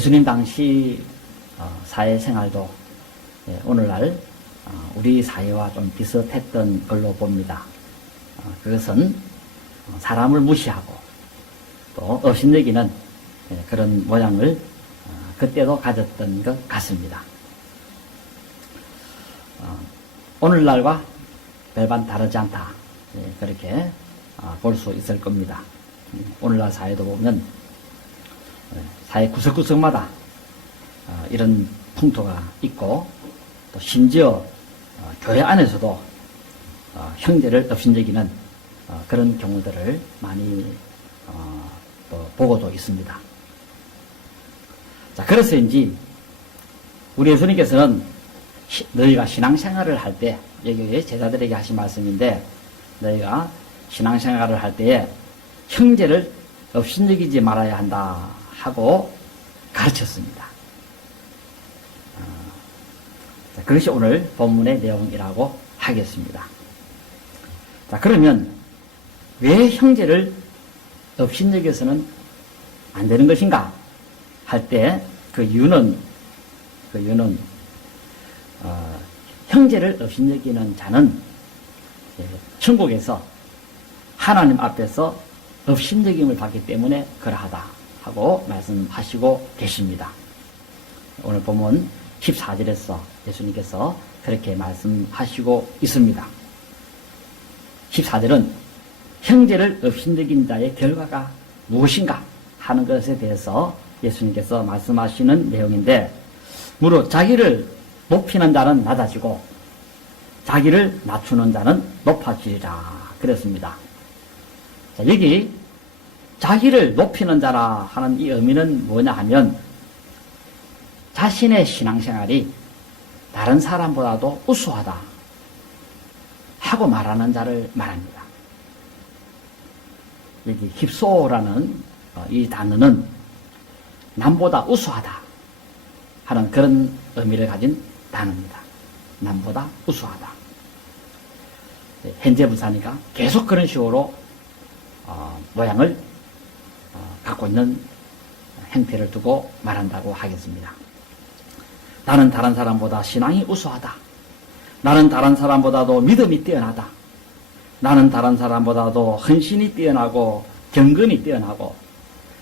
예수님 당시 사회생활도 오늘날 우리 사회와 좀 비슷했던 걸로 봅니다. 그것은 사람을 무시하고 또 업신여기는 그런 모양을 그때도 가졌던 것 같습니다. 오늘날과 별반 다르지 않다. 그렇게 볼 수 있을 겁니다. 오늘날 사회도 보면 사회 구석구석마다 이런 풍토가 있고 또 심지어 교회 안에서도 형제를 업신여기는 그런 경우들을 많이 또 보고도 있습니다. 자, 그래서인지 우리 예수님께서는 너희가 신앙생활을 할 때, 여기 제자들에게 하신 말씀인데, 너희가 신앙생활을 할 때에 형제를 업신여기지 말아야 한다 하고 가르쳤습니다. 자, 그것이 오늘 본문의 내용이라고 하겠습니다. 자, 그러면 왜 형제를 업신여겨서는 안 되는 것인가 할 때 그 이유는 형제를 업신여기는 자는 천국에서 하나님 앞에서 업신여김을 받기 때문에 그러하다 하고 말씀하시고 계십니다. 오늘 보면 14절에서 예수님께서 그렇게 말씀하시고 있습니다. 14절은 형제를 업신여긴 자의 결과가 무엇인가 하는 것에 대해서 예수님께서 말씀하시는 내용인데, 무릇 자기를 높이는 자는 낮아지고 자기를 낮추는 자는 높아지리라 그랬습니다. 자, 여기 자기를 높이는 자라 하는 이 의미는 뭐냐 하면 자신의 신앙생활이 다른 사람보다도 우수하다 하고 말하는 자를 말합니다. 여기 깁소라는 이 단어는 남보다 우수하다 하는 그런 의미를 가진 단어입니다. 남보다 우수하다. 현재 부사니까 계속 그런 식으로 모양을 갖고 있는 형태를 두고 말한다고 하겠습니다. 나는 다른 사람보다 신앙이 우수하다. 나는 다른 사람보다도 믿음이 뛰어나다. 나는 다른 사람보다도 헌신이 뛰어나고 경건이 뛰어나고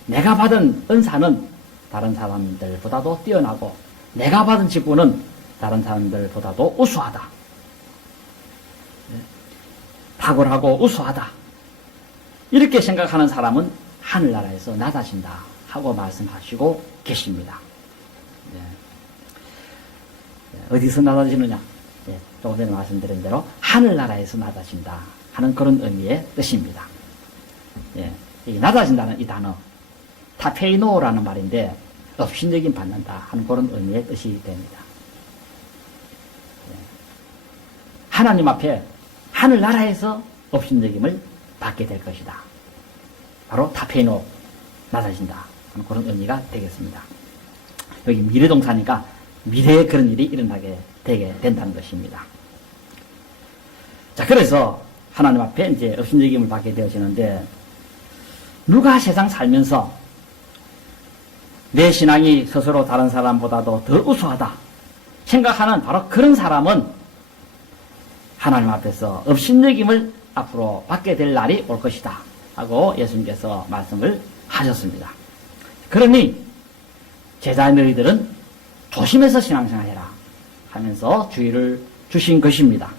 내가 받은 은사는 다른 사람들보다도 뛰어나고 내가 받은 직분은 다른 사람들보다도 우수하다. 탁월하고 우수하다. 이렇게 생각하는 사람은 하늘나라에서 낮아진다 하고 말씀하시고 계십니다. 어디서 낮아지느냐? 조금 전에 말씀드린 대로 하늘나라에서 낮아진다 하는 그런 의미의 뜻입니다. 이 낮아진다는 이 단어 타페이노라는 말인데 업신여김 받는다 하는 그런 의미의 뜻이 됩니다. 하나님 앞에 하늘나라에서 업신여김을 받게 될 것이다. 바로 타페이노, 낮아진다 하는 그런 의미가 되겠습니다. 여기 미래동사니까 미래에 그런 일이 일어나게 되게 된다는 것입니다. 자, 그래서 하나님 앞에 이제 업신여김을 받게 되어지는데, 누가 세상 살면서 내 신앙이 스스로 다른 사람보다도 더 우수하다 생각하는 바로 그런 사람은 하나님 앞에서 업신여김을 앞으로 받게 될 날이 올 것이다 하고 예수님께서 말씀을 하셨습니다. 그러니 제자 너희들은 조심해서 신앙생활해라 하면서 주의를 주신 것입니다.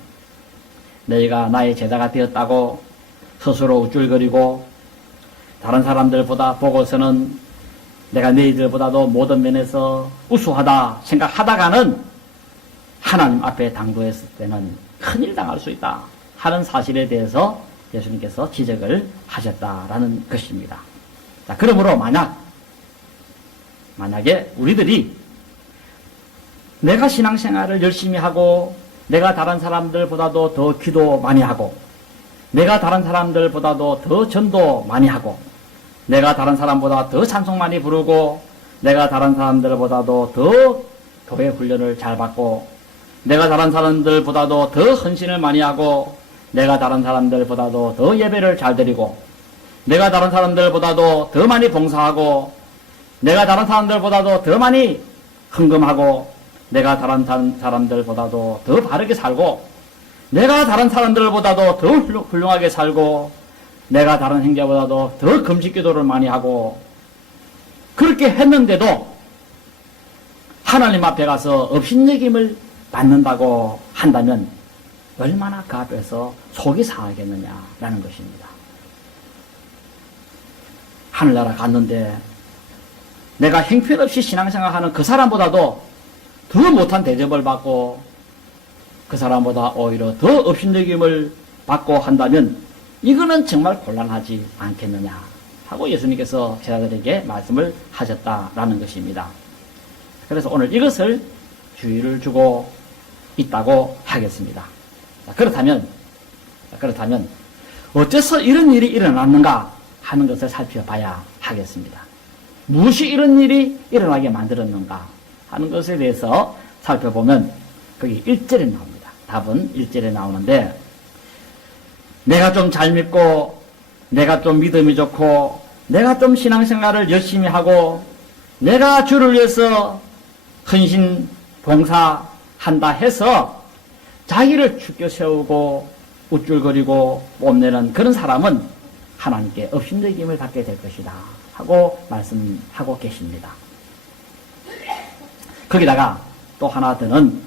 너희가 나의 제자가 되었다고 스스로 우쭐거리고 다른 사람들보다 보고서는 내가 너희들보다도 모든 면에서 우수하다 생각하다가는 하나님 앞에 당도했을 때는 큰일 당할 수 있다 하는 사실에 대해서 예수님께서 지적을 하셨다라는 것입니다. 자, 그러므로 만약에 우리들이 내가 신앙생활을 열심히 하고 내가 다른 사람들보다도 더 기도 많이 하고 내가 다른 사람들보다도 더 전도 많이 하고 내가 다른 사람보다 더 찬송 많이 부르고 내가 다른 사람들보다도 더 교회 훈련을 잘 받고 내가 다른 사람들보다도 더 헌신을 많이 하고 내가 다른 사람들보다도 더 예배를 잘 드리고 내가 다른 사람들보다도 더 많이 봉사하고 내가 다른 사람들보다도 더 많이 헌금하고, 내가 다른 사람들보다도 더 바르게 살고, 내가 다른 사람들보다도 더 훌륭하게 살고, 내가 다른 형제보다도 더 금식 기도를 많이 하고, 그렇게 했는데도 하나님 앞에 가서 업신여김을 받는다고 한다면 얼마나 그 앞에서 속이 상하겠느냐라는 것입니다. 하늘나라 갔는데 내가 형편없이 신앙생활하는 그 사람보다도 더 못한 대접을 받고 그 사람보다 오히려 더 업신여김을 받고 한다면 이거는 정말 곤란하지 않겠느냐 하고 예수님께서 제자들에게 말씀을 하셨다라는 것입니다. 그래서 오늘 이것을 주의를 주고 있다고 하겠습니다. 자, 그렇다면 어째서 이런 일이 일어났는가 하는 것을 살펴봐야 하겠습니다. 무엇이 이런 일이 일어나게 만들었는가 하는 것에 대해서 살펴보면 거기 1절에 나옵니다. 답은 1절에 나오는데, 내가 좀 잘 믿고, 내가 좀 믿음이 좋고, 내가 좀 신앙생활을 열심히 하고, 내가 주를 위해서 헌신 봉사한다 해서 자기를 죽여 세우고 우쭐거리고 뽐내는 그런 사람은 하나님께 업신여김을 받게 될 것이다 하고 말씀하고 계십니다. 거기다가 또 하나 더는,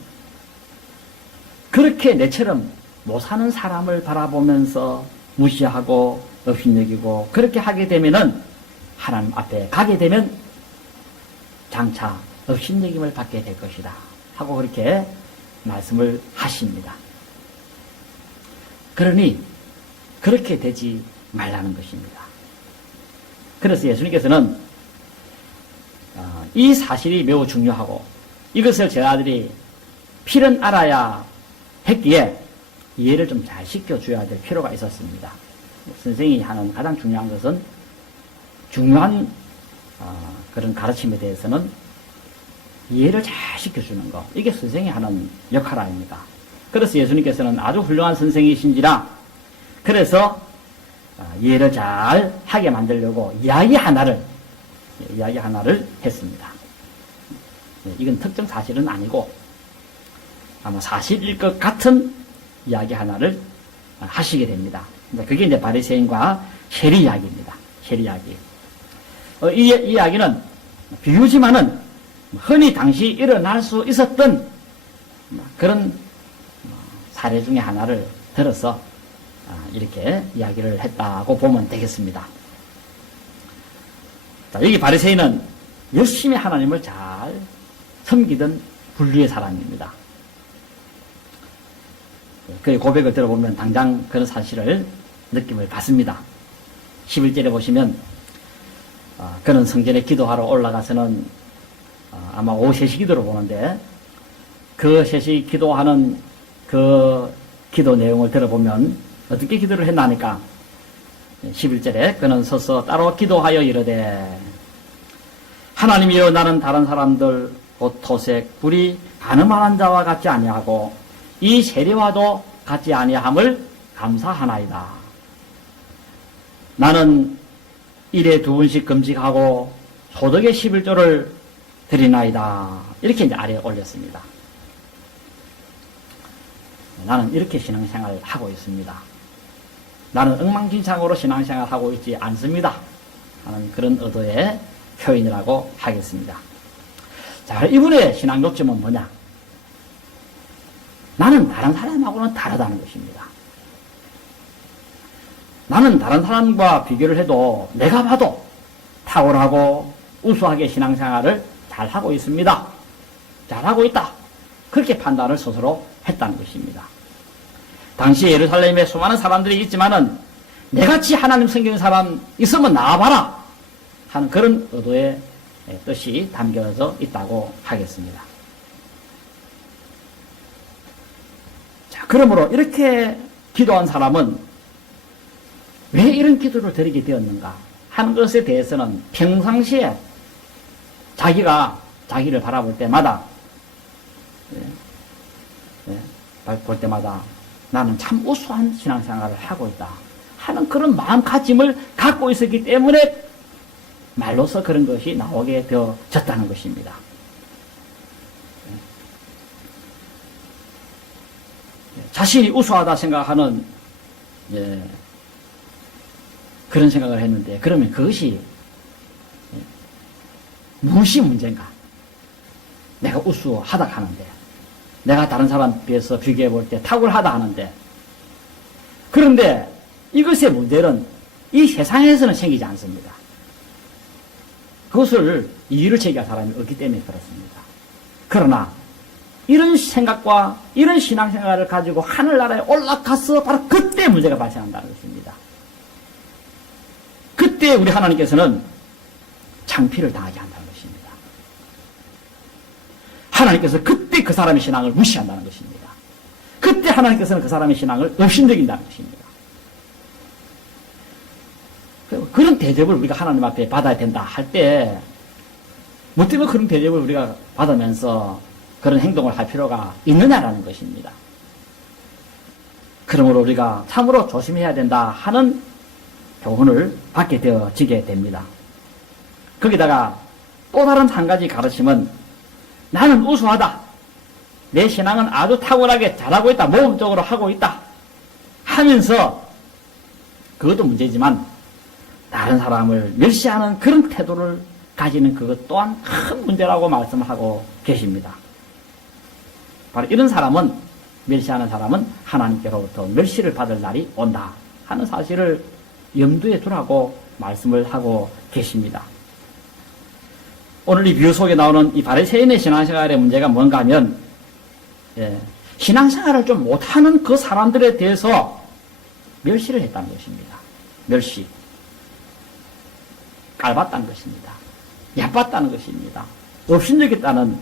그렇게 내처럼 못 사는 사람을 바라보면서 무시하고 업신여기고 그렇게 하게 되면은 하나님 앞에 가게 되면 장차 업신여김을 받게 될 것이다 하고 그렇게 말씀을 하십니다. 그러니 그렇게 되지 말라는 것입니다. 그래서 예수님께서는 이 사실이 매우 중요하고 이것을 제자들이 필은 알아야 했기에 이해를 좀 잘 시켜줘야 될 필요가 있었습니다. 선생이 하는 가장 중요한 것은, 중요한 그런 가르침에 대해서는 이해를 잘 시켜주는 것, 이게 선생이 하는 역할 아닙니까? 그래서 예수님께서는 아주 훌륭한 선생이신지라, 그래서 이해를 잘 하게 만들려고 이야기 하나를 했습니다. 이건 특정 사실은 아니고 아마 사실일 것 같은 이야기 하나를 하시게 됩니다. 그게 이제 바리새인과 세리 이야기입니다. 세리 이야기. 이 이야기는 비유지만은 흔히 당시 일어날 수 있었던 그런 사례 중에 하나를 들어서 이렇게 이야기를 했다고 보면 되겠습니다. 자, 여기 바리새인은 열심히 하나님을 잘 섬기던 분류의 사람입니다. 그의 고백을 들어보면 당장 그런 사실을 느낌을 받습니다. 11절에 보시면 그는 성전에 기도하러 올라가서는 아마 오후 3시 기도를 보는데, 그 3시 기도하는 그 기도 내용을 들어보면 어떻게 기도를 했나니까 11절에 그는 서서 따로 기도하여 이르되, 하나님이여, 나는 다른 사람들 곧 토색 불이 가늠한 자와 같지 아니하고 이 세리와도 같지 아니함을 감사하나이다. 나는 일에 2번씩 금식하고 소득의 11조를 드리나이다. 이렇게 이제 아래에 올렸습니다. 나는 이렇게 신앙생활을 하고 있습니다. 나는 엉망진창으로 신앙생활을 하고 있지 않습니다 하는 그런 의도의 표현이라고 하겠습니다. 자, 이분의 신앙 요점은 뭐냐? 나는 다른 사람하고는 다르다는 것입니다. 나는 다른 사람과 비교를 해도 내가 봐도 탁월하고 우수하게 신앙생활을 잘하고 있습니다. 잘하고 있다. 그렇게 판단을 스스로 했다는 것입니다. 당시 예루살렘에 수많은 사람들이 있지만은 내같이 하나님 섬기는 사람 있으면 나와봐라 하는 그런 의도의 뜻이 담겨져 있다고 하겠습니다. 자, 그러므로 이렇게 기도한 사람은 왜 이런 기도를 드리게 되었는가 하는 것에 대해서는 평상시에 자기가 자기를 바라볼 때마다 볼 때마다 나는 참 우수한 신앙생활을 하고 있다 하는 그런 마음가짐을 갖고 있었기 때문에 말로서 그런 것이 나오게 되어졌다는 것입니다. 자신이 우수하다 생각하는 그런 생각을 했는데, 그러면 그것이 무엇이 문제인가? 내가 우수하다 하는데, 내가 다른 사람 비해서 비교해 볼 때 탁월하다 하는데, 그런데 이것의 문제는 이 세상에서는 생기지 않습니다. 그것을 이유를 제기할 사람이 없기 때문에 그렇습니다. 그러나 이런 생각과 이런 신앙생활을 가지고 하늘나라에 올라가서 바로 그때 문제가 발생한다는 것입니다. 그때 우리 하나님께서는 창피를 당하게 한다는 것입니다. 하나님께서 그때 그 사람의 신앙을 무시한다는 것입니다. 그때 하나님께서는 그 사람의 신앙을 업신여긴다는 것입니다. 그런 대접을 우리가 하나님 앞에 받아야 된다 할 때, 뭐 때문에 그런 대접을 우리가 받으면서 그런 행동을 할 필요가 있느냐라는 것입니다. 그러므로 우리가 참으로 조심해야 된다 하는 교훈을 받게 되어지게 됩니다. 거기다가 또 다른 한 가지 가르침은, 나는 우수하다, 내 신앙은 아주 탁월하게 잘하고 있다, 모범적으로 하고 있다 하면서, 그것도 문제지만 다른 사람을 멸시하는 그런 태도를 가지는 그것 또한 큰 문제라고 말씀하고 계십니다. 바로 이런 사람은, 멸시하는 사람은 하나님께로부터 멸시를 받을 날이 온다 하는 사실을 염두에 두라고 말씀을 하고 계십니다. 오늘 이 비유 속에 나오는 이 바리새인의 신앙생활의 문제가 뭔가 하면, 신앙생활을 좀 못하는 그 사람들에 대해서 멸시를 했다는 것입니다. 멸시. 깔봤다는 것입니다. 얕봤다는 것입니다. 업신여겼다는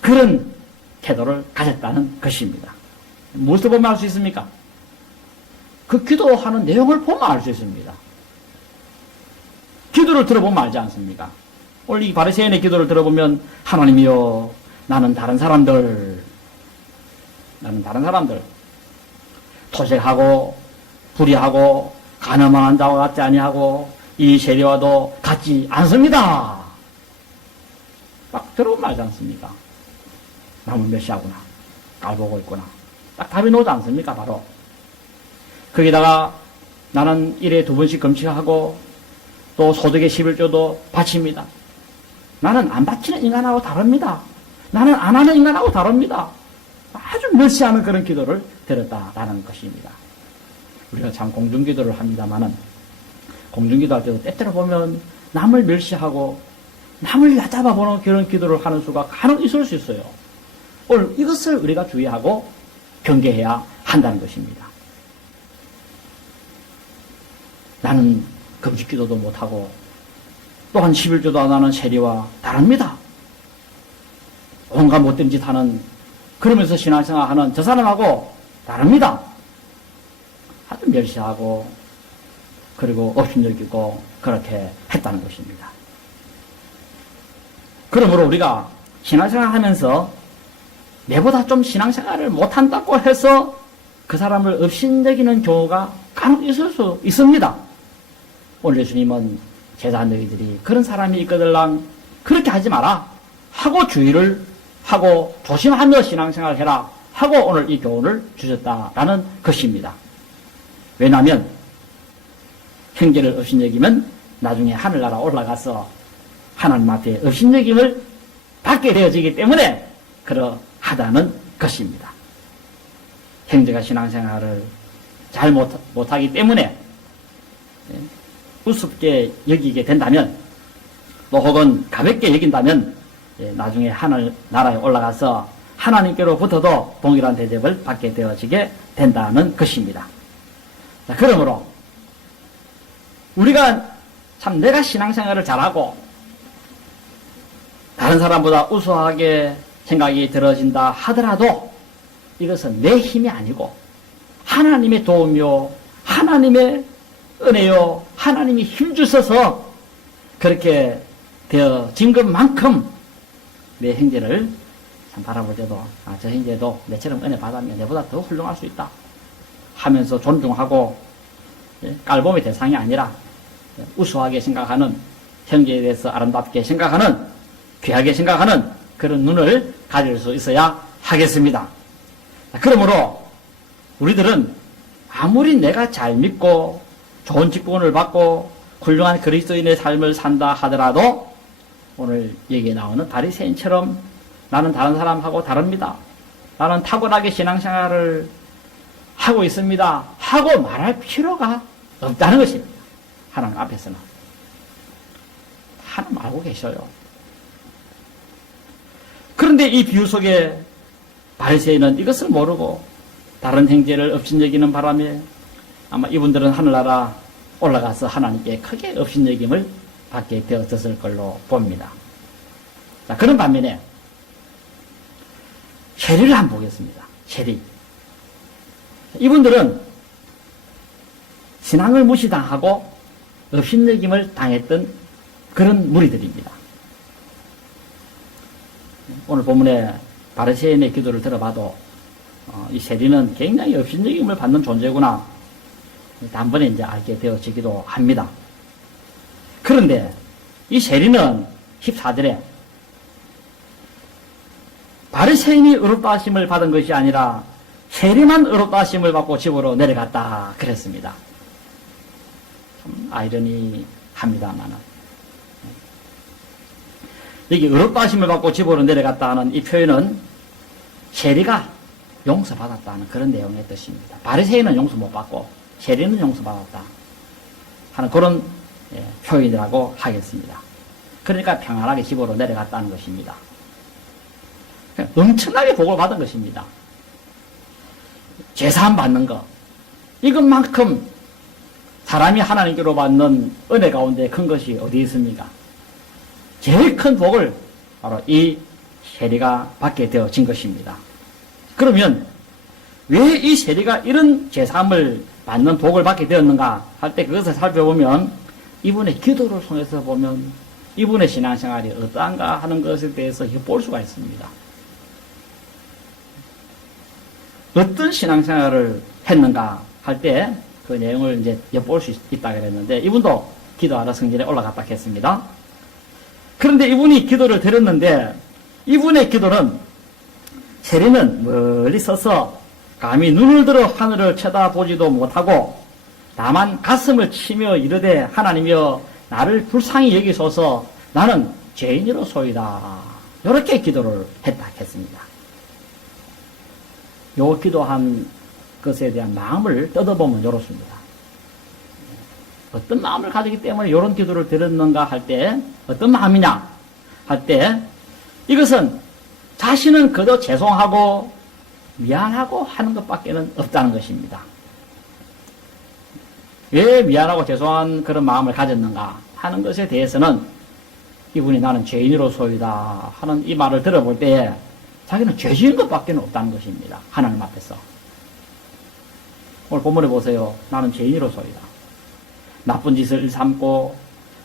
그런 태도를 가졌다는 것입니다. 무엇을 보면 알 수 있습니까? 그 기도하는 내용을 보면 알 수 있습니다. 기도를 들어보면 알지 않습니까? 오늘 이 바리새인의 기도를 들어보면, 하나님이여, 나는 다른 사람들 토색하고 불의하고 가늠한 자와 같지 아니하고 이 세리와도 같지 않습니다. 딱 들어보면 알지 않습니까? 남을 멸시하구나, 깔보고 있구나. 딱 답이 나오지 않습니까? 바로 거기다가 나는 일에 2번씩 금식하고 또 소득의 11조도 바칩니다. 나는 안 바치는 인간하고 다릅니다. 나는 안 하는 인간하고 다릅니다. 아주 멸시하는 그런 기도를 드렸다라는 것입니다. 우리가 참 공중기도를 합니다마는, 공중기도할 때도 때때로 보면 남을 멸시하고 남을 얕잡아보는 그런 기도를 하는 수가 간혹 있을 수 있어요. 오늘 이것을 우리가 주의하고 경계해야 한다는 것입니다. 나는 금식기도도 못하고 또한 11조도 안 하는 세리와 다릅니다. 온갖 못된 짓 하는, 그러면서 신앙생활 하는 저 사람하고 다릅니다. 하여튼 멸시하고 그리고 업신여기고 그렇게 했다는 것입니다. 그러므로 우리가 신앙생활 하면서 내보다 좀 신앙생활을 못한다고 해서 그 사람을 업신여기는 경우가 간혹 있을 수 있습니다. 오늘 예수님은 제자 너희들이 그런 사람이 있거들랑 그렇게 하지 마라 하고 주의를 하고 조심하며 신앙생활을 해라 하고 오늘 이 교훈을 주셨다라는 것입니다. 왜냐하면 형제를 업신여기면 나중에 하늘나라 올라가서 하나님 앞에 업신여김을 받게 되어지기 때문에 그러하다는 것입니다. 형제가 신앙생활을 잘 못하기 때문에 우습게 여기게 된다면, 또 혹은 가볍게 여긴다면 나중에 하늘나라에 올라가서 하나님께로부터도 동일한 대접을 받게 되어지게 된다는 것입니다. 자, 그러므로 우리가 참 내가 신앙생활을 잘하고 다른 사람보다 우수하게 생각이 들어진다 하더라도 이것은 내 힘이 아니고 하나님의 도움이요, 하나님의 은혜요, 하나님이 힘주셔서 그렇게 되어진 것만큼 내 형제를 참 바라볼 때도, 저 형제도 내처럼 은혜 받으면 내보다 더 훌륭할 수 있다 하면서 존중하고 깔봄의 대상이 아니라 우수하게 생각하는 형제에 대해서 아름답게 생각하는, 귀하게 생각하는 그런 눈을 가질 수 있어야 하겠습니다. 그러므로 우리들은 아무리 내가 잘 믿고 좋은 직분을 받고 훌륭한 그리스도인의 삶을 산다 하더라도 오늘 여기에 나오는 바리새인처럼 나는 다른 사람하고 다릅니다. 나는 탁월하게 신앙생활을 하고 있습니다. 하고 말할 필요가 없다는 것입니다. 하나님 앞에서는. 하나님 알고 계셔요. 그런데 이 비유 속에 바리새인은 이것을 모르고 다른 형제를 업신여기는 바람에 아마 이분들은 하늘나라 올라가서 하나님께 크게 업신여김을 받게 되었을 걸로 봅니다. 자, 그런 반면에 세리를 한번 보겠습니다. 세리. 이분들은 신앙을 무시당하고 업신여김을 당했던 그런 무리들입니다. 오늘 본문에 바리새인의 기도를 들어봐도 이 세리는 굉장히 업신여김을 받는 존재구나 단번에 이제 알게 되어지기도 합니다. 그런데 이 세리는 14절에 바리새인이 의롭다 하심을 받은 것이 아니라 세리만 의롭다 하심을 받고 집으로 내려갔다 그랬습니다. 좀 아이러니합니다만은 여기 의롭다 하심을 받고 집으로 내려갔다 하는 이 표현은 세리가 용서받았다는 그런 내용의 뜻입니다. 바리새인은 용서 못 받고 세리는 용서받았다 하는 그런 표현이라고 하겠습니다. 그러니까 평안하게 집으로 내려갔다는 것입니다. 엄청나게 복을 받은 것입니다. 제사함 받는 것, 이것만큼 사람이 하나님께로 받는 은혜 가운데 큰 것이 어디 있습니까? 제일 큰 복을 바로 이 세리가 받게 되어진 것입니다. 그러면 왜 이 세리가 이런 제사함을 받는 복을 받게 되었는가 할 때 그것을 살펴보면 이분의 기도를 통해서 보면 이분의 신앙생활이 어떠한가 하는 것에 대해서 볼 수가 있습니다. 어떤 신앙생활을 했는가 할 때 그 내용을 이제 엿볼 수 있다 그랬는데 이분도 기도하러 성전에 올라갔다 했습니다. 그런데 이분이 기도를 드렸는데 이분의 기도는 세리는 멀리 서서 감히 눈을 들어 하늘을 쳐다보지도 못하고 다만 가슴을 치며 이르되 하나님이여 나를 불쌍히 여기소서 나는 죄인으로소이다. 이렇게 기도를 했다 했습니다. 요 기도한 것에 대한 마음을 뜯어보면 이렇습니다. 어떤 마음을 가지기 때문에 이런 기도를 드렸는가 할 때 어떤 마음이냐 할 때 이것은 자신은 그저 죄송하고 미안하고 하는 것밖에는 없다는 것입니다. 왜 미안하고 죄송한 그런 마음을 가졌는가 하는 것에 대해서는 이분이 나는 죄인으로소이다 하는 이 말을 들어볼 때 자기는 죄 지은 것밖에 없다는 것입니다. 하나님 앞에서. 오늘 본문에 보세요. 나는 죄인으로소이다. 나쁜 짓을 일삼고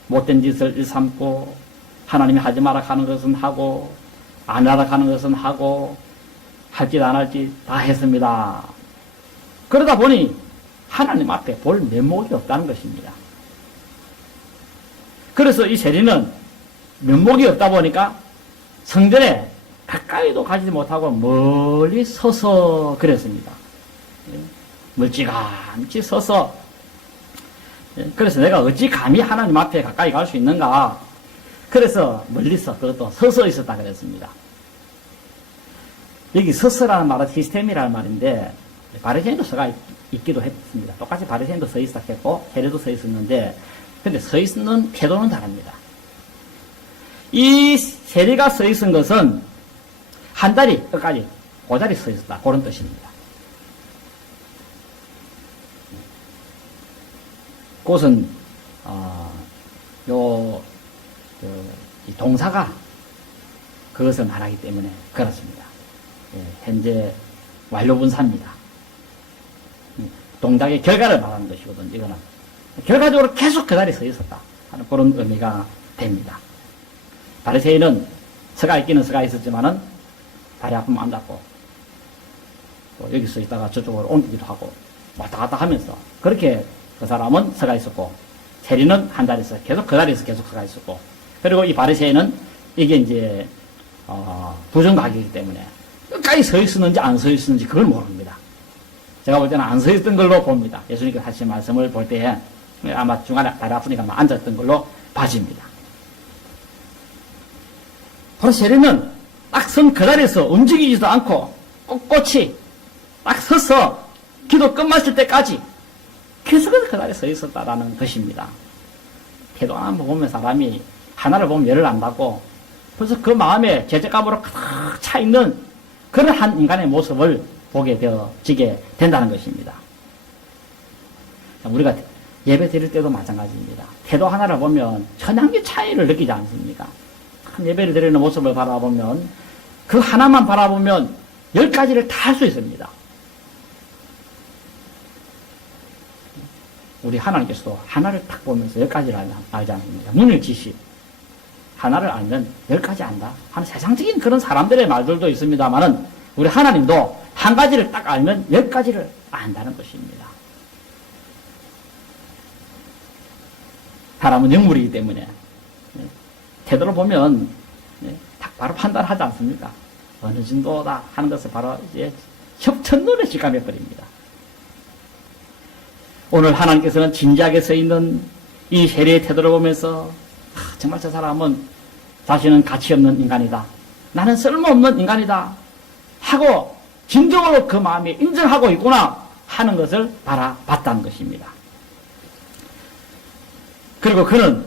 못된 짓을 일삼고 하나님이 하지 마라 하는 것은 하고 안 하라 하는 것은 하고 할짓 안 할짓 다 했습니다. 그러다 보니 하나님 앞에 볼 면목이 없다는 것입니다. 그래서 이 세리는 면목이 없다 보니까 성전에 가까이도 가지 못하고 멀리 서서 그랬습니다. 멀찌감치 서서 그래서 내가 어찌 감히 하나님 앞에 가까이 갈 수 있는가 그래서 멀리서 그것도 서서 있었다 그랬습니다. 여기 서서라는 말은 시스템이라는 말인데 바리새인도 서가 있기도 했습니다. 똑같이 바리새인도 서 있었다 했고 세리도 서 있었는데 근데 서 있는 태도는 다릅니다. 이 세리가 서 있은 것은 한 다리 끝까지 고자리 서 있었다 그런 뜻입니다. 그것은 이 동사가 그것을 말하기 때문에 그렇습니다. 현재 완료분사입니다. 동작의 결과를 말하는 것이거든요. 이거는 결과적으로 계속 그 자리에 서 있었다 하는 그런 의미가 됩니다. 바리새인은 서가 있기는 서가 있었지만은 다리 아프면 앉았고 또 여기 서 있다가 저쪽으로 옮기기도 하고 왔다 갔다 하면서 그렇게 그 사람은 서가 있었고 세리는 한 자리에서 계속 그 자리에서 계속 가 있었고, 그리고 이 바리새인은 이게 이제 부정각이기 때문에 끝까지 서 있었는지 안 서 있었는지 그걸 모릅니다. 제가 볼 때는 안 서 있던 걸로 봅니다. 예수님께서 하신 말씀을 볼 때에 아마 중간에 다리 아프니까 앉았던 걸로 봐집니다. 바로 세리는 딱 선 그 자리에서 움직이지도 않고 꼿꼿이 딱 서서 기도 끝마칠 때까지 계속해서 그 자리에 서 있었다라는 것입니다. 태도 하나 보면 사람이 하나를 보면 열을 안다고 벌써 그 마음에 죄책감으로 가득 차 있는 그런 한 인간의 모습을 보게 되어지게 된다는 것입니다. 우리가 예배 드릴 때도 마찬가지입니다. 태도 하나를 보면 천양의 차이를 느끼지 않습니까? 예배를 드리는 모습을 바라보면 그 하나만 바라보면 10가지를 다 할 수 있습니다. 우리 하나님께서도 하나를 딱 보면서 10가지를 알지 않습니까? 눈을 지시 하나를 알면 10가지 안다 하는 세상적인 그런 사람들의 말들도 있습니다만은 우리 하나님도 한 가지를 딱 알면 10가지를 안다는 것입니다. 사람은 영물이기 때문에 태도를 보면 딱 바로 판단하지 않습니까? 어느 정도다 하는 것을 바로 이제 첫눈에 직감해버립니다. 오늘 하나님께서는 진지하게 서 있는 이 세리의 태도를 보면서 정말 저 사람은 자신은 가치 없는 인간이다. 나는 쓸모없는 인간이다. 하고 진정으로 그 마음에 인정하고 있구나 하는 것을 바라봤다는 것입니다. 그리고 그는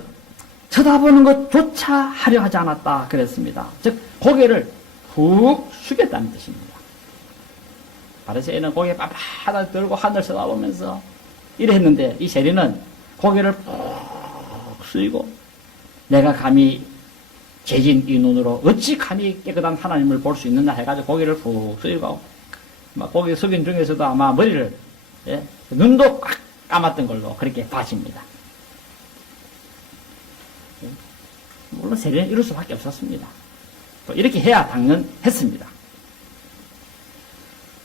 쳐다보는 것조차 하려 하지 않았다 그랬습니다. 즉 고개를 푹 숙였다는 뜻입니다. 바리새인은 고개 빳빳하게 들고 하늘 쳐다보면서 이래 했는데 이 세리는 고개를 푹 숙이고 내가 감히 죄진 이 눈으로 어찌 감히 깨끗한 하나님을 볼 수 있느냐 해가지고 고개를 푹 숙이고 고개 숙인 중에서도 아마 머리를 눈도 꽉 감았던 걸로 그렇게 봐집니다. 물론 세리는 이럴 수밖에 없었습니다. 또 이렇게 해야 당연했습니다.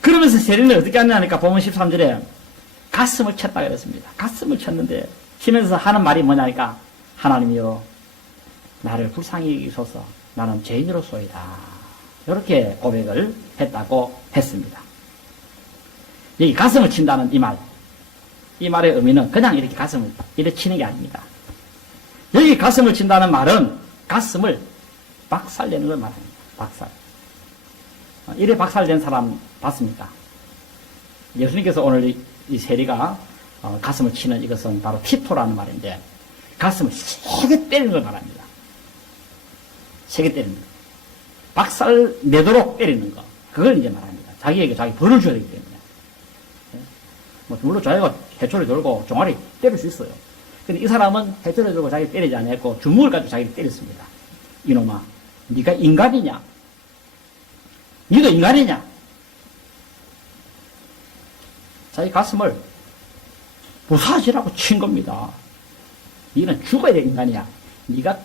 그러면서 세리는 어떻게 하냐니까 보면 13절에 가슴을 쳤다 그랬습니다. 가슴을 쳤는데 치면서 하는 말이 뭐냐니까 하나님이여 나를 불쌍히 여기소서 나는 죄인으로소이다. 이렇게 고백을 했다고 했습니다. 여기 가슴을 친다는 이 말의 의미는 그냥 이렇게 가슴을 이렇게 치는 게 아닙니다. 여기 가슴을 친다는 말은 가슴을 박살내는 걸 말합니다. 박살. 이래 박살낸 사람 봤습니까? 예수님께서 오늘 이 세리가 가슴을 치는 이것은 바로 티토라는 말인데 가슴을 세게 때리는 걸 말합니다. 세게 때리는 거. 박살 내도록 때리는 거. 그걸 이제 말합니다. 자기에게 자기 벌을 줘야 되기 때문에. 물론 자기가 해초를 들고 종아리 때릴 수 있어요. 근데 이 사람은 해초를 들고 자기 때리지 않았고 주먹을 가지고 자기를 때렸습니다. 이놈아, 네가 인간이냐? 니도 인간이냐? 자기 가슴을 부사지라고 친 겁니다. 너는 죽어야 될 인간이야. 네가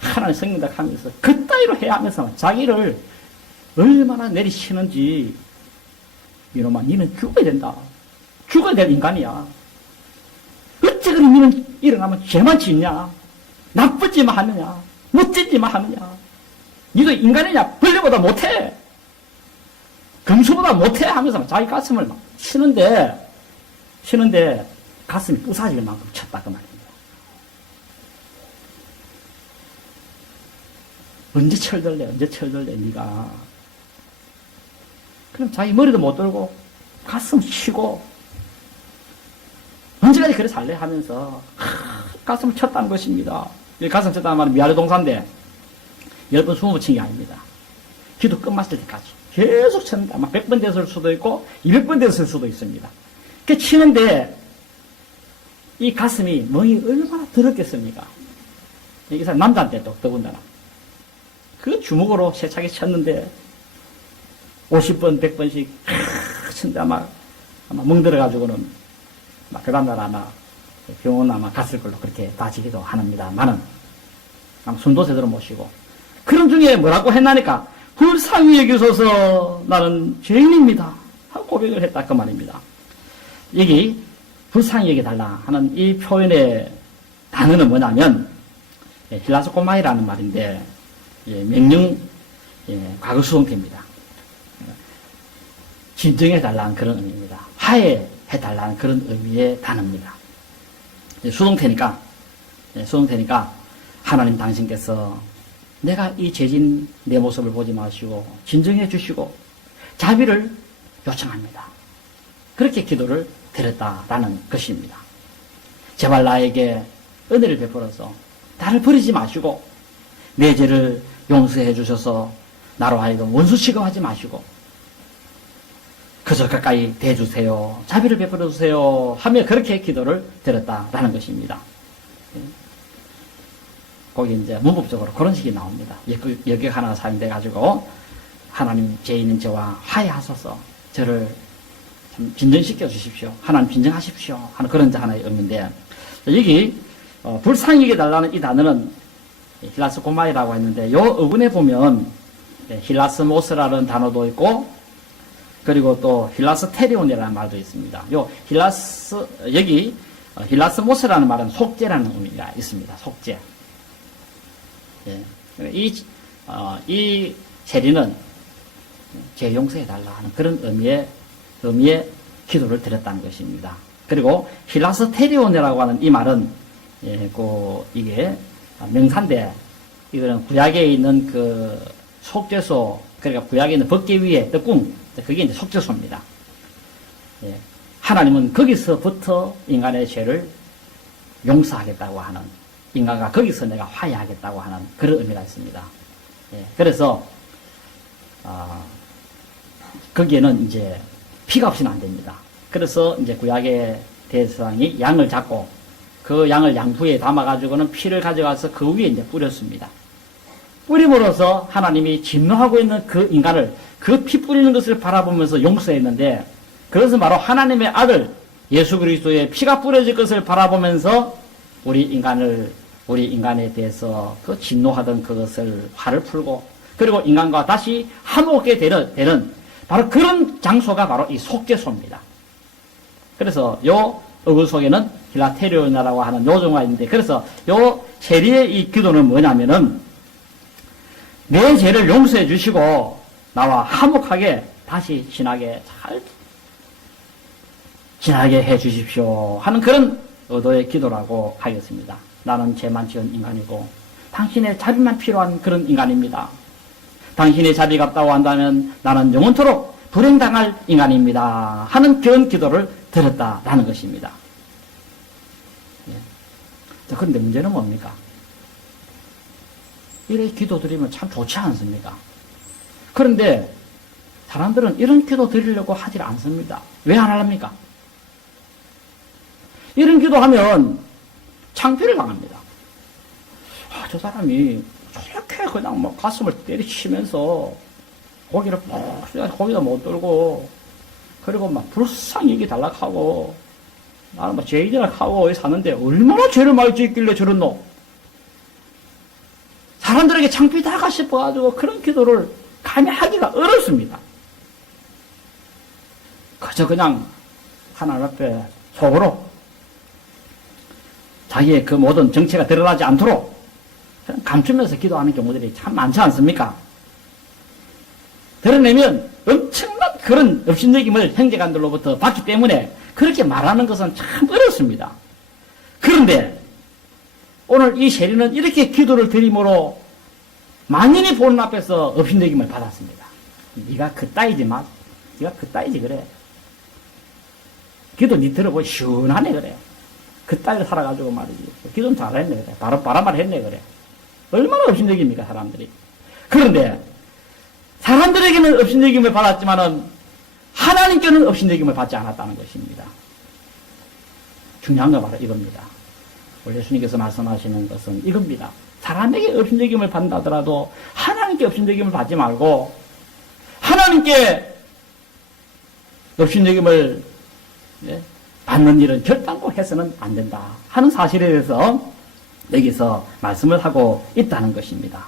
하나님 성경다 하면서 그따위로 해야 하면서 자기를 얼마나 내리치는지 이놈아 너는 죽어야 된다. 죽어야 될 인간이야. 어째 그럼 너는 일어나면 죄만 짓냐? 나쁘지만 하느냐? 멋지지만 하느냐? 너도 인간이냐? 벌레보다 못해. 금수보다 못해 하면서 자기 가슴을 막 치는데 가슴이 부사질 만큼 쳤다 그 말입니다. 언제 철들래 네가. 그럼 자기 머리도 못 들고 가슴 치고 언제까지 그래 살래 하면서 가슴을 쳤다는 것입니다. 가슴 쳤다는 말은 미아래 동사인데 10번 20번 친 게 아닙니다. 기도 끝마칠 때까지 계속 쳤는데 아마 100번 됐을 수도 있고 200번 됐을 수도 있습니다. 그 치는데 이 가슴이 멍이 얼마나 더럽겠습니까? 이 사람 남자한테 또 더군다나 그 주먹으로 세차게 쳤는데 50번 100번씩 쳤는데 아마 멍들어가지고는 그 다음날 아마 병원 아마 갔을 걸로 그렇게 따지기도 합니다만은 아마 숨도 제대로 못 쉬고 그런 중에 뭐라고 했나니까 불쌍히 여기소서 나는 죄인입니다 하고 고백을 했다 그 말입니다. 여기 불쌍히 여겨달라 하는 이 표현의 단어는 뭐냐면 힐라스코마이라는 말인데 명령 과거 수동태입니다. 진정해달라는 그런 의미입니다. 화해해달라는 그런 의미의 단어입니다. 수동태니까 하나님 당신께서 내가 이 죄진 내 모습을 보지 마시고 진정해 주시고 자비를 요청합니다. 그렇게 기도를 드렸다라는 것입니다. 제발 나에게 은혜를 베풀어서 나를 버리지 마시고 내 죄를 용서해 주셔서 나로 하여금 원수 취급하지 마시고 그저 가까이 대주세요. 자비를 베풀어 주세요. 하며 그렇게 기도를 드렸다라는 것입니다. 거기 이제 문법적으로 그런 식이 나옵니다. 여기 하나 사용돼 가지고 하나님 죄 있는 저와 화해하소서 저를 좀 진정시켜 주십시오. 하나님 진정하십시오. 하는 그런 하나의 의미인데 여기 불쌍히 달라는 이 단어는 힐라스코마이라고 했는데 요 어근에 보면 힐라스모스라는 단어도 있고 그리고 또 힐라스테리온이라는 말도 있습니다. 여기 힐라스모스라는 말은 속죄라는 의미가 있습니다. 속죄. 이 세리는 죄 용서해달라 하는 그런 의미의 기도를 드렸다는 것입니다. 그리고 힐라스테리온이라고 하는 이 말은 이게 명사인데 이거는 구약에 있는 그 속죄소 그러니까 구약에 있는 법궤 위에 떡궁 그게 이제 속죄소입니다. 하나님은 거기서부터 인간의 죄를 용서하겠다고 하는 인간과 거기서 내가 화해하겠다고 하는 그런 의미가 있습니다. 그래서 거기에는 이제 피가 없이는 안 됩니다. 그래서 이제 구약의 대제사장이 양을 잡고 그 양을 양부에 담아가지고는 피를 가져가서 그 위에 이제 뿌렸습니다. 뿌림으로써 하나님이 진노하고 있는 그 인간을 그 피 뿌리는 것을 바라보면서 용서했는데 그것은 바로 하나님의 아들 예수 그리스도의 피가 뿌려질 것을 바라보면서 우리 인간에 대해서 그 진노하던 그것을 화를 풀고 그리고 인간과 다시 화목하게 되는 바로 그런 장소가 바로 이 속죄소입니다. 그래서 요 어근 속에는 힐라테리온이라고 하는 요정가 있는데 그래서 요 세리의 이 기도는 뭐냐면은 내 죄를 용서해 주시고 나와 화목하게 다시 지나게 해 주십시오 하는 그런 의도의 기도라고 하겠습니다. 나는 죄만 지은 인간이고 당신의 자비만 필요한 그런 인간입니다. 당신의 자비가 없다고 한다면 나는 영원토록 불행당할 인간입니다 하는 그런 기도를 드렸다라는 것입니다. 그런데 문제는 뭡니까? 이렇게 기도 드리면 참 좋지 않습니까? 그런데 사람들은 이런 기도 드리려고 하질 않습니다. 왜 안 합니까? 이런 기도하면 창피를 당합니다. 저 사람이 저렇게 그냥 뭐 가슴을 때리치면서 고기를 거기다 못 들고 그리고 막 불쌍히 얘기 달락하고 나는 뭐 죄인이라 하고 사는데 얼마나 죄를 많이 짓길래 저런 놈. 사람들에게 창피하다 싶어가지고 그런 기도를 감히 하기가 어렵습니다. 그저 그냥 하나님 앞에 속으로 자기의 그 모든 정체가 드러나지 않도록 그냥 감추면서 기도하는 경우들이 참 많지 않습니까? 드러내면 엄청난 그런 업신여김을 형제간들로부터 받기 때문에 그렇게 말하는 것은 참 어렵습니다. 그런데 오늘 이 세리는 이렇게 기도를 드림으로 만인이 보는 앞에서 업신여김을 받았습니다. 네가 그따위지 마. 네가 그따위지 그래. 기도 니 들어보고 시원하네 그래. 그따위를 살아가지고 말이지. 기도는 잘했네 그래. 바로 바람말 했네 그래. 얼마나 업신여깁니까 사람들이. 그런데 사람들에게는 업신여김을 받았지만은 하나님께는 업신여김을 받지 않았다는 것입니다. 중요한 건 바로 이겁니다. 우리 예수님께서 말씀하시는 것은 이겁니다. 사람에게 업신여김을 받는다더라도 하나님께 업신여김을 받지 말고 하나님께 업신여김을 받는 일은 결단코 해서는 안 된다 하는 사실에 대해서 여기서 말씀을 하고 있다는 것입니다.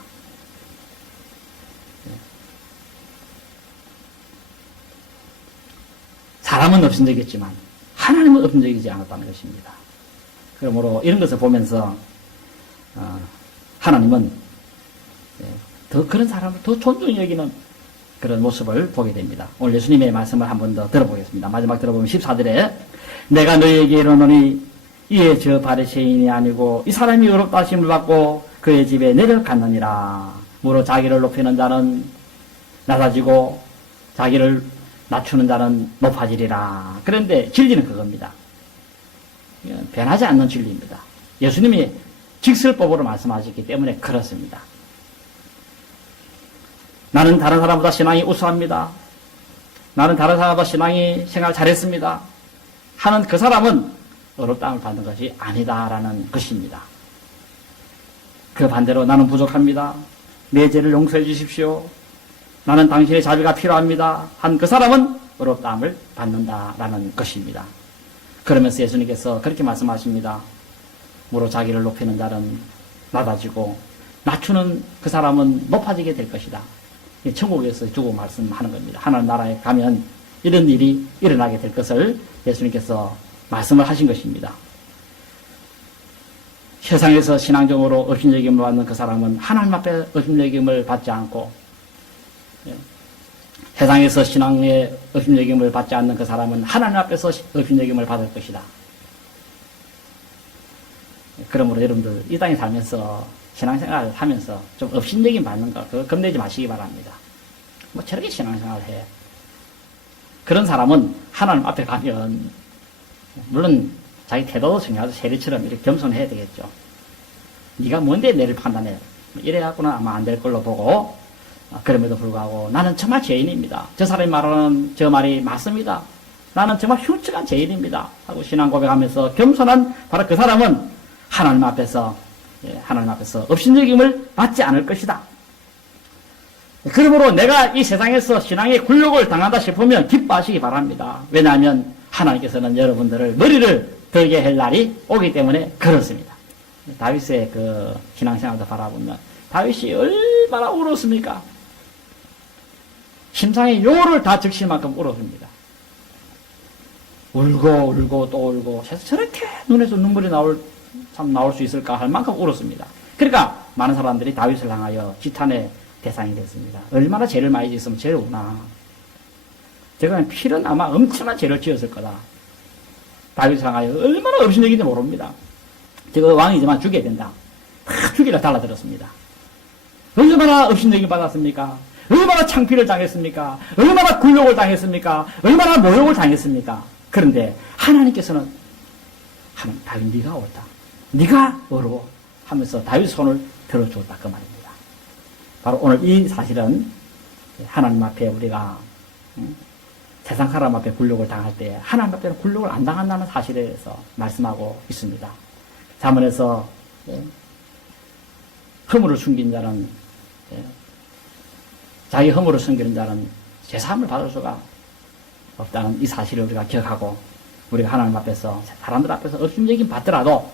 사람은 업신여겼지만 하나님은 업신여기지 않았다는 것입니다. 그러므로 이런 것을 보면서 하나님은 더 그런 사람을 더 존중히 여기는 그런 모습을 보게 됩니다. 오늘 예수님의 말씀을 한 번 더 들어보겠습니다. 마지막 들어보면 14절에 내가 너희에게 이르노니 이에 저 바리새인이 아니고 이 사람이 의롭다 하심을 받고 그의 집에 내려갔느니라. 무로 자기를 높이는 자는 낮아지고 자기를 낮추는 자는 높아지리라. 그런데 진리는 그겁니다. 변하지 않는 진리입니다. 예수님이 직설법으로 말씀하셨기 때문에 그렇습니다. 나는 다른 사람보다 신앙이 우수합니다. 나는 다른 사람보다 신앙이 생활 잘했습니다. 하는 그 사람은 의롭다함을 받는 것이 아니다라는 것입니다. 그 반대로 나는 부족합니다. 내 죄를 용서해 주십시오. 나는 당신의 자비가 필요합니다. 한 그 사람은 의롭다함을 받는다라는 것입니다. 그러면서 예수님께서 그렇게 말씀하십니다. 무로 자기를 높이는 자는 낮아지고 낮추는 그 사람은 높아지게 될 것이다. 천국에서 주고 말씀하는 겁니다. 하나님 나라에 가면 이런 일이 일어나게 될 것을 예수님께서 말씀을 하신 것입니다. 세상에서 신앙적으로 업신여김을 받는 그 사람은 하나님 앞에 업신여김을 받지 않고, 세상에서 신앙의 업신여김을 받지 않는 그 사람은 하나님 앞에서 업신여김을 받을 것이다. 그러므로 여러분들 이 땅에 살면서 신앙생활을 하면서 좀 업신여김 받는 거 그거 겁내지 마시기 바랍니다. 뭐 저렇게 신앙생활을 해. 그런 사람은 하나님 앞에 가면 물론 자기 태도도 중요하죠. 세리처럼 이렇게 겸손해야 되겠죠. 네가 뭔데 내를 판단해. 이래갖고는 아마 안 될 걸로 보고, 그럼에도 불구하고 나는 정말 죄인입니다. 저 사람이 말하는 저 말이 맞습니다. 나는 정말 흉측한 죄인입니다. 하고 신앙 고백하면서 겸손한 바로 그 사람은 하나님 앞에서 업신여김을 받지 않을 것이다. 그러므로 내가 이 세상에서 신앙의 굴욕을 당한다 싶으면 기뻐하시기 바랍니다. 왜냐하면 하나님께서는 여러분들을 머리를 들게 할 날이 오기 때문에 그렇습니다. 다윗의 그 신앙생활도 바라보면 다윗이 얼마나 울었습니까? 심상의 요를 다 적실 만큼 울었습니다. 울고 또 울고 저렇게 눈에서 눈물이 나올 수 있을까 할 만큼 울었습니다. 그러니까 많은 사람들이 다윗을 향하여 지탄의 대상이 됐습니다. 얼마나 죄를 많이 지었으면 죄를 우나. 제가 필은 아마 엄청난 죄를 지었을 거다. 다윗을 향하여 얼마나 업신여긴지 모릅니다. 제가 왕이지만 죽여야 된다. 다 죽이려 달라들었습니다. 얼마나 업신여김 받았습니까? 얼마나 창피를 당했습니까? 얼마나 굴욕을 당했습니까? 얼마나 모욕을 당했습니까? 그런데 하나님께서는 다윗 네가 옳다. 네가 어려워 하면서 다윗 손을 들어주었다 그 말입니다. 바로 오늘 이 사실은 하나님 앞에 우리가 세상 사람 앞에 굴욕을 당할 때 하나님 앞에는 굴욕을 안 당한다는 사실에 대해서 말씀하고 있습니다. 잠언에서 허물을 숨긴 자는 자기 허물을 숨기는 자는 죄사함을 받을 수가 없다는 이 사실을 우리가 기억하고 우리가 하나님 앞에서 사람들 앞에서 업신여김 받더라도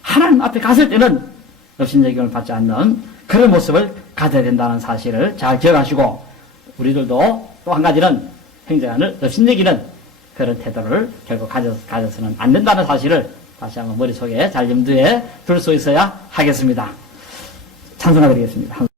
하나님 앞에 갔을 때는 업신여김을 받지 않는 그런 모습을 가져야 된다는 사실을 잘 기억하시고 우리들도 또 한 가지는 행정안을 업신여기는 그런 태도를 결국 가져서는 안 된다는 사실을 다시 한번 머릿속에 잘 염두에 둘 수 있어야 하겠습니다. 찬송하드리겠습니다.